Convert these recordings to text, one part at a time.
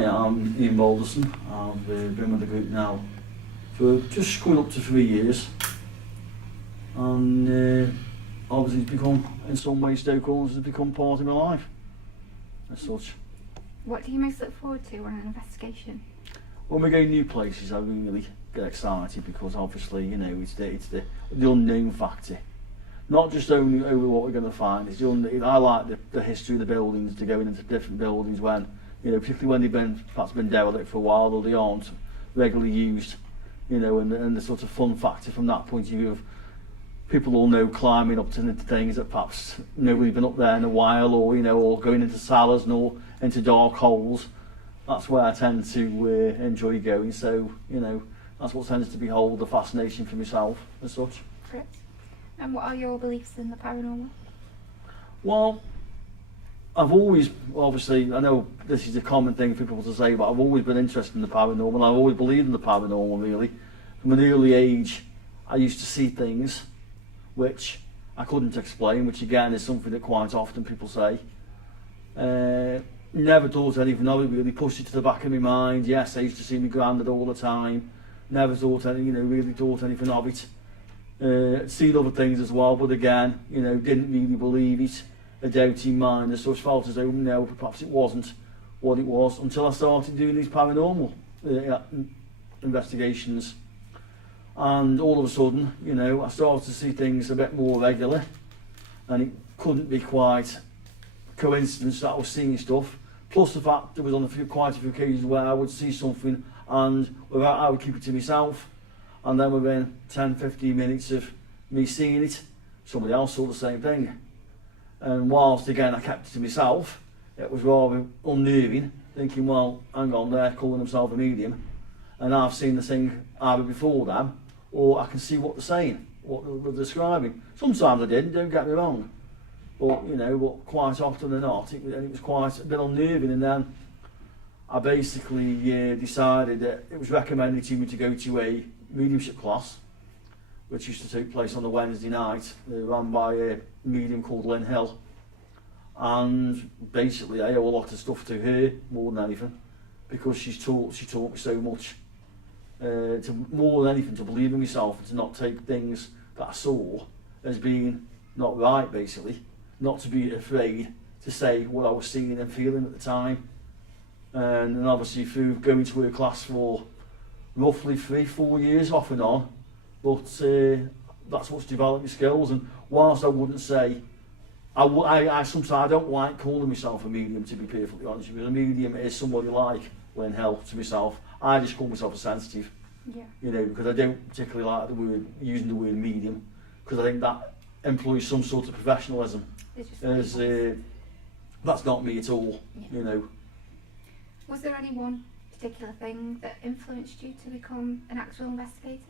Hi, I'm Ian Balderson. I've been with the group now for just coming up to 3 years, and obviously it's become, in some ways, Stoke Haunted has become part of my life as such. What do you most look forward to on an investigation? When we go new places, I really get excited because obviously, you know, it's the unknown factor. Not just only over what we're going to find, it's I like the history of the buildings, to go into different buildings when, you know, particularly when they've perhaps been derelict for a while or they aren't regularly used, you know, and the sort of fun factor from that point of view of people all know climbing up to things that perhaps nobody's been up there in a while, or, you know, or going into cellars or into dark holes. That's where I tend to enjoy going, so, you know, that's what tends to hold the fascination for myself as such. Great. And what are your beliefs in the paranormal? Well, I've always, obviously, I know this is a common thing for people to say, but I've always been interested in the paranormal. I've always believed in the paranormal, really. From an early age, I used to see things which I couldn't explain, which again is something that quite often people say. Never thought anything of it, really pushed it to the back of my mind. Yes, I used to see my granddad all the time. Never thought any, you know, really thought anything of it. Seen other things as well, but again, you know, didn't really believe it. A doubting mind as such, felt as though, no, perhaps it wasn't what it was, until I started doing these paranormal investigations. And all of a sudden, you know, I started to see things a bit more regular, and it couldn't be quite coincidence that I was seeing stuff. Plus the fact there was on quite a few occasions where I would see something and I would keep it to myself, and then within 10-15 minutes of me seeing it, somebody else saw the same thing. And whilst again I kept it to myself, it was rather unnerving, thinking, well, hang on, they're calling themselves a medium, and I've seen the thing either before them, or I can see what they're saying, what they're describing. Sometimes I didn't, don't get me wrong, but, you know, but quite often than not, it was quite a bit unnerving. And then I basically decided that it was recommended to me to go to a mediumship class, which used to take place on a Wednesday night, run by a medium called Lynn Hill. And basically I owe a lot of stuff to her more than anything, because she taught me so much, to more than anything to believe in myself and to not take things that I saw as being not right, basically, not to be afraid to say what I was seeing and feeling at the time. And obviously through going to her class for roughly 3-4 years off and on, but that's what's developed my skills. And whilst I wouldn't say, I sometimes I don't like calling myself a medium, to be perfectly honest with you. A medium is somebody like Lynn Hill to myself. I just call myself a sensitive, yeah. You know, because I don't particularly like using the word medium, because I think that employs some sort of professionalism. As that's not me at all, yeah. You know. Was there any one particular thing that influenced you to become an actual investigator?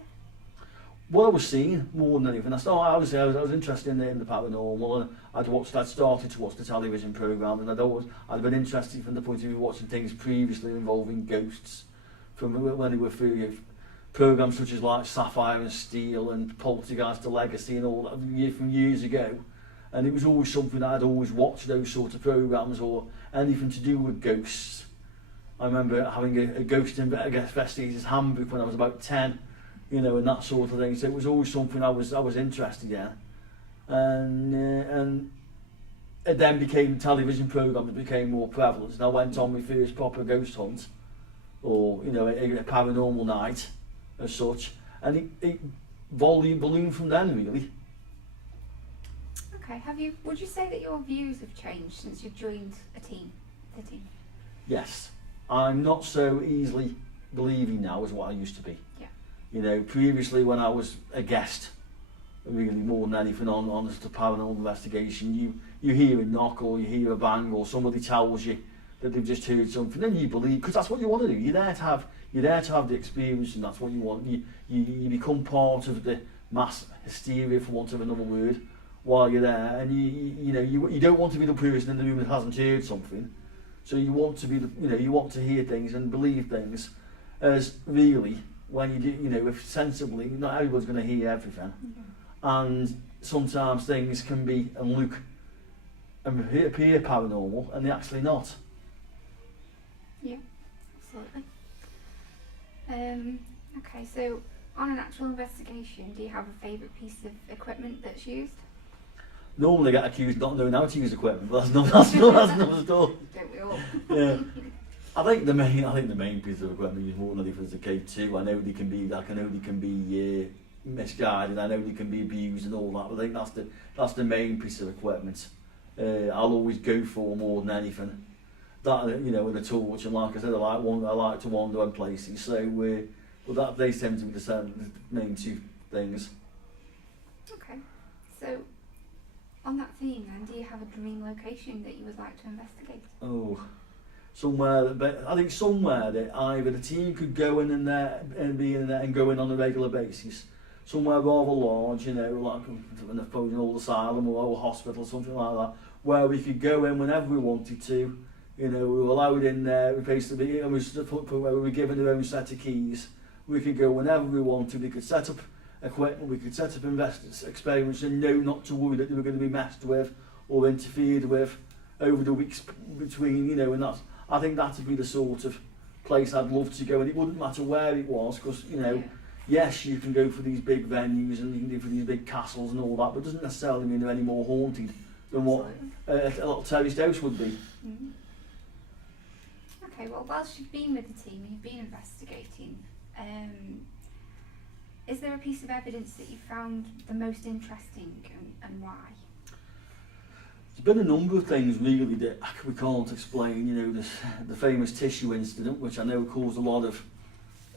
What I was seeing more than anything, I was interested in the paranormal, and I'd started to watch the television programme, and I'd been interested from the point of view of watching things previously involving ghosts, from when they were through programmes such as like Sapphire and Steel and Poltergeist, The Legacy and all that from years ago. And it was always something that I'd always watched, those sort of programmes or anything to do with ghosts. I remember having a ghost investigator's handbook when I was about 10, you know, and that sort of thing. So it was always something I was interested in, and it then became television programme that became more prevalent. And I went on my first proper ghost hunt, or, you know, a paranormal night as such, and it ballooned from then, really. Okay, would you say that your views have changed since you've joined the team? Yes, I'm not so easily believing now as what I used to be. Yeah. You know, previously when I was a guest, really more than anything on the paranormal investigation, you hear a knock or you hear a bang or somebody tells you that they've just heard something, then you believe, because that's what you want to do. You're there to have the experience, and that's what you want. You become part of the mass hysteria, for want of another word, while you're there, and you don't want to be the person in the room that hasn't heard something. So you want to be you want to hear things and believe things, as really when you do, you know, if sensibly, not everyone's going to hear everything, and sometimes things can be and look and appear paranormal, and they're actually not. Yeah. absolutely. Okay, so on an actual investigation, do you have a favourite piece of equipment that's used? Normally I get accused of not knowing how to use equipment, but that's another story. Don't we all? Yeah. I think the main piece of equipment is more than anything is the K2. I know they can be misguided. I know they can be abused and all that. But I think that's the main piece of equipment. I'll always go for more than anything. That, you know, with a torch, and like I said, I like to wander in places. So, but that they tend to be the main two things. Okay, so on that theme, then, do you have a dream location that you would like to investigate? Oh. Somewhere that either the team could go in and there and be in there and go in on a regular basis. Somewhere rather large, you know, like an old asylum or a hospital, something like that, where we could go in whenever we wanted to. You know, we were allowed in there. We basically, and we were given our own set of keys. We could go whenever we wanted. We could set up equipment. We could set up experiments and know not to worry that they were going to be messed with or interfered with over the weeks between. You know, and that's. I think that would be the sort of place I'd love to go, and it wouldn't matter where it was, because, you know, yes, you can go for these big venues and you can go for these big castles and all that, but it doesn't necessarily mean they're any more haunted than what a little terraced house would be. Mm-hmm. Okay, well, whilst you've been with the team, you've been investigating, is there a piece of evidence that you found the most interesting, and why? There's been a number of things really that we can't explain. You know, the famous tissue incident, which I know caused a lot of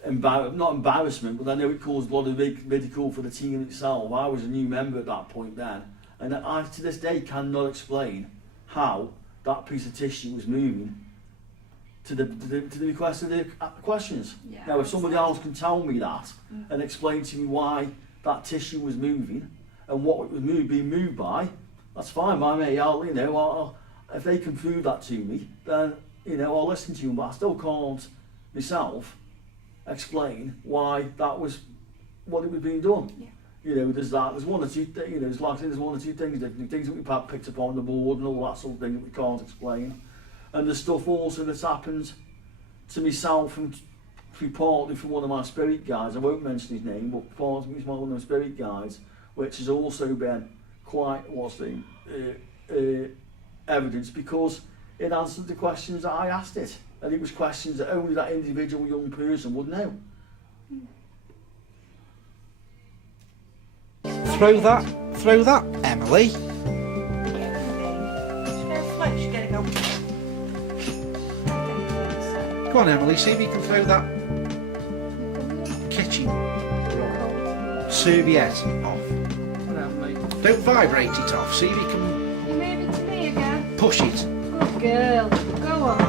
not embarrassment, but I know it caused a lot of ridicule for the team itself. I was a new member at that point then, and I to this day cannot explain how that piece of tissue was moving to the request of the questions. Yeah, now, if somebody else can tell me that and explain to me why that tissue was moving and what it was being moved by, that's fine by me. If they can prove that to me, then, you know, I'll listen to them. But I still can't myself explain why that was what it was being done. Yeah. You know, there's one or two. You know, there's one or two things that we picked up on the board and all that sort of thing that we can't explain. And the stuff also that's happened to myself and partly from one of my spirit guides. I won't mention his name, but partly from one of my spirit guides, which has also been quite evidence, because it answered the questions that I asked it, and it was questions that only that individual young person would know. Throw that, Emily. Go on, Emily, see if you can throw that kitchen serviette off. Don't vibrate it off, see if you can. You move it to me again. Push it. Good girl. Go on.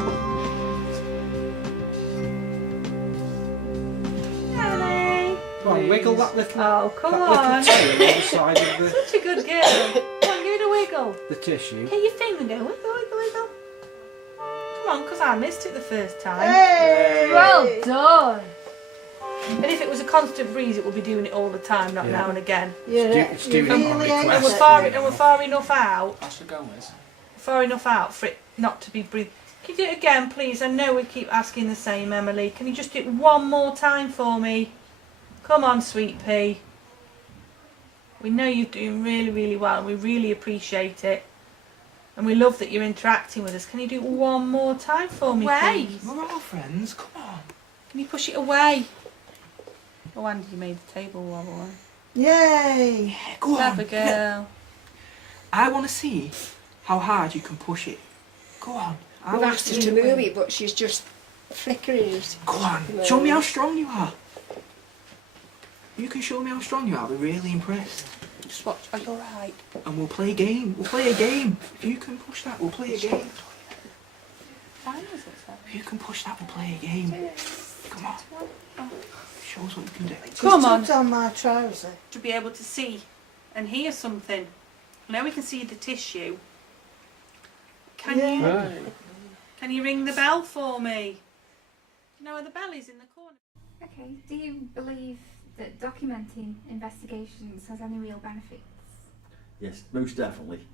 Emily. Go on, wiggle that little, Oh, come that on. little tail on the side of the, Such a good girl. Come on, give it a wiggle. the tissue. Hit your finger, go wiggle, wiggle, wiggle. Come on, because I missed it the first time. Hey! Well done. And if it was a constant breeze, it would be doing it all the time, not now and again. It's doing it on request. And we're far enough out. Far enough out for it not to be breathed. Can you do it again, please? I know we keep asking the same, Emily. Can you just do it one more time for me? Come on, sweet pea. We know you're doing really, really well, and we really appreciate it. And we love that you're interacting with us. Can you do it one more time for me, please? We're all friends, come on. Can you push it away? Oh, Andy, you made the table wobble. Yay! Yeah, go Clever on. girl. I want to see how hard you can push it. Go on. I've asked her to move it, but she's just flickering it. Go on, show me how strong you are. You can show me how strong you are, I'll be really impressed. Just watch. Are you alright? And we'll play a game. We'll play a game. If you can push that, we'll play a game. If you can push that, we'll play a game. Come on. Show us what you can do. Come on. On my trouser. To be able to see and hear something. Now we can see the tissue. Can you ring the bell for me? No, the bell is in the corner. Okay, do you believe that documenting investigations has any real benefits? Yes, most definitely.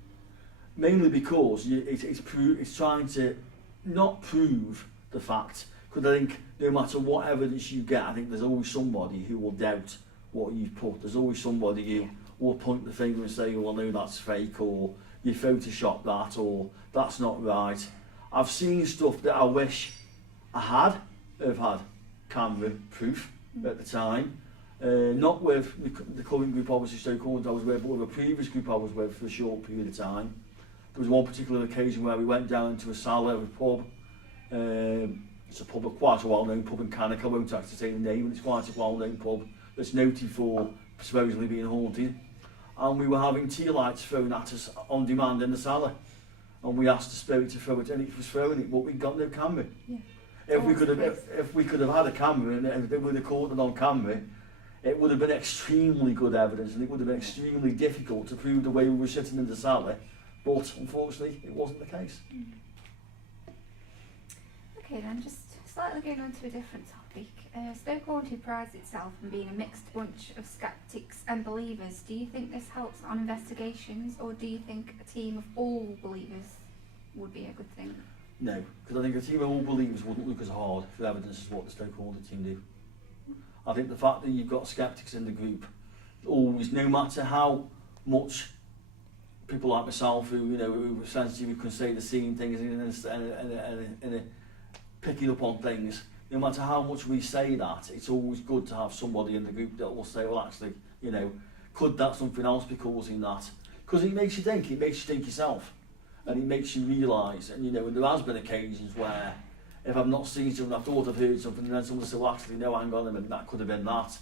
Mainly because it's trying to not prove the fact, Because I think no matter what evidence you get, I think there's always somebody who will doubt what you've put. There's always somebody who will point the finger and say, well, no, that's fake, or you photoshopped that, or that's not right. I've seen stuff that I wish I have had camera proof at the time. Not with the current group, obviously, Stoke Haunted I was with, but with a previous group I was with for a short period of time. There was one particular occasion where we went down to a cellar of a pub. It's a pub, quite a well-known pub in Cannock. I won't actually say the name, but it's quite a well-known pub that's noted for supposedly being haunted. And we were having tea lights thrown at us on demand in the cellar. And we asked the spirit to throw it, and it was throwing it, but we got no camera. Yeah. If we could have had a camera and if they were recorded on camera, it would have been extremely good evidence, and it would have been extremely difficult to prove the way we were sitting in the cellar. But unfortunately, it wasn't the case. Okay then, just slightly going on to a different topic. Stoke Haunted prides itself on being a mixed bunch of skeptics and believers. Do you think this helps on investigations, or do you think a team of all believers would be a good thing? No, because I think a team of all believers wouldn't look as hard for evidence as what the Stoke Haunted team do. I think the fact that you've got skeptics in the group, always, no matter how much people like myself who, you know, who are sensitive, who can say the seeing things and picking up on things, no matter how much we say that, it's always good to have somebody in the group that will say, well, actually, you know, could that something else be causing that? Because it makes you think yourself, and it makes you realise, and you know, and there has been occasions where if I've not seen something, I thought I've heard something, and then someone said, well, actually, no, hang on a minute, that could have been that.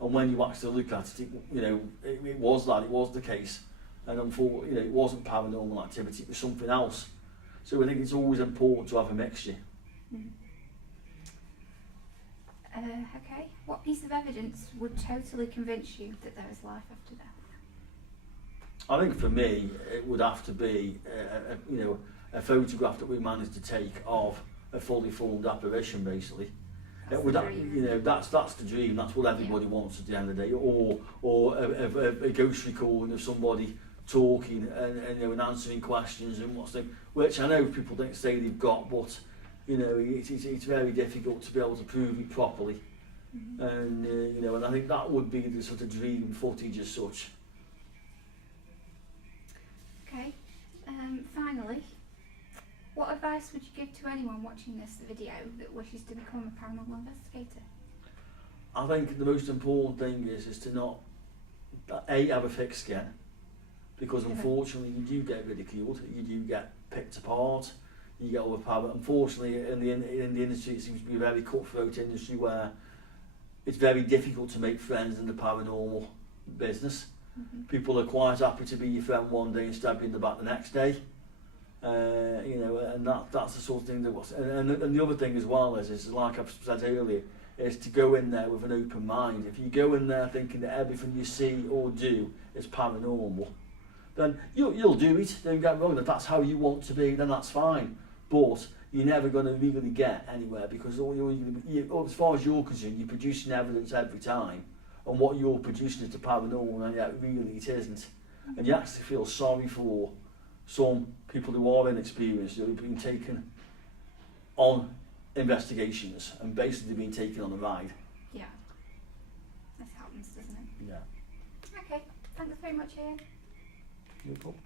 And when you actually look at it, you know, it was that, it was the case. And unfortunately, you know, it wasn't paranormal activity, it was something else. So I think it's always important to have a mixture. Okay, what piece of evidence would totally convince you that there is life after death? I think for me, it would have to be, you know, a photograph that we managed to take of a fully formed apparition, basically. That's It would, the dream. you know, that's the dream. That's what everybody wants at the end of the day. Or a ghost recording of somebody talking and you know, and answering questions and what's the, which I know people don't say they've got, but you know, it's very difficult to be able to prove it properly. And you know, and I think that would be the sort of dream footage as such. Okay, finally, what advice would you give to anyone watching this video that wishes to become a paranormal investigator? I think the most important thing is to not have a thick skin, because unfortunately you do get ridiculed, you do get picked apart, you get overpowered. Unfortunately, in the industry, it seems to be a very cutthroat industry where it's very difficult to make friends in the paranormal business. People are quite happy to be your friend one day and stab you in the back the next day. You know, and that's the sort of thing that was. And the other thing as well is like I've said earlier, is to go in there with an open mind. If you go in there thinking that everything you see or do is paranormal, then you'll do it. Don't get me wrong. If that's how you want to be, then that's fine. But you're never going to really get anywhere, because as far as you're concerned, you're producing evidence every time, and what you're producing is the paranormal, and yet really it isn't. And you actually feel sorry for some people who are inexperienced, who have been taken on investigations and basically been taken on a ride. Yeah, this happens, doesn't it? Yeah. Okay, thanks very much, Ian. No problem.